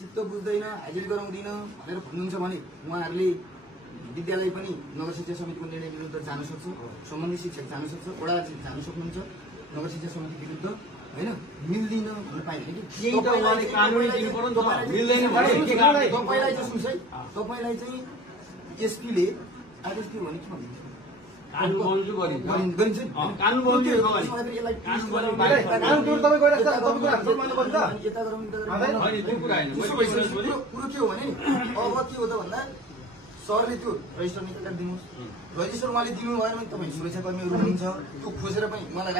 चित्त बुझ्दैन हाजिर गराउँदिन भनेर भन्नुहुन्छ भने उहाँहरूले विद्यालय पनि नगर शिक्षा समितिको निर्णय विरुद्ध जान सक्छ, सम्बन्धित शिक्षक जान सक्छ, वडा जान सक्नुहुन्छ नगर शिक्षा समिति विरुद्ध होइन। मिल्दैन भन्नु पाइन्छ तपाईँलाई चाहिँ सुन्छ है, तपाईँलाई चाहिँ एसपीले आदेश दियो भने के भनिन्छ कुरो के हो भने अब के हो त भन्दा सरले त्यो रजिस्टर निकालेर दिनुहोस्। रजिस्टर उहाँले दिनु भएन भने तपाईँ सुरक्षाकर्मीहरू हुनुहुन्छ त्यो खोजेर पनि मलाई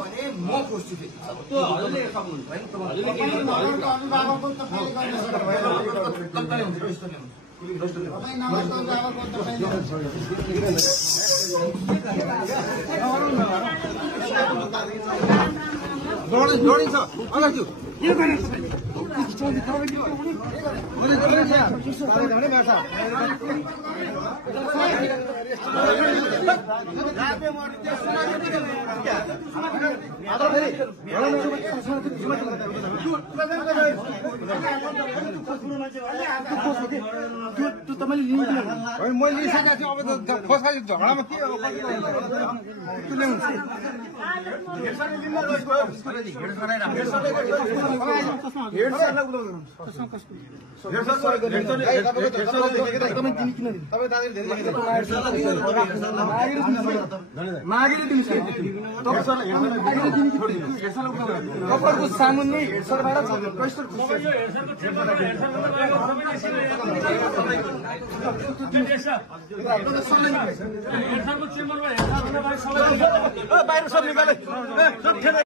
भने म खोज्छु फेरि बाहिर सब निकाले।